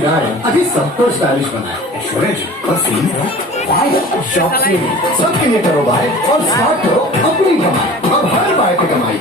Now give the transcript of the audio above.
की राय अभी सबको स्टाइलिश बनाए। ऐश्वर्या जी और सीनियर शॉप से सबके लिए करो बाय और स्टार्ट करो अपनी कमाई। अब हर बाय की कमाई।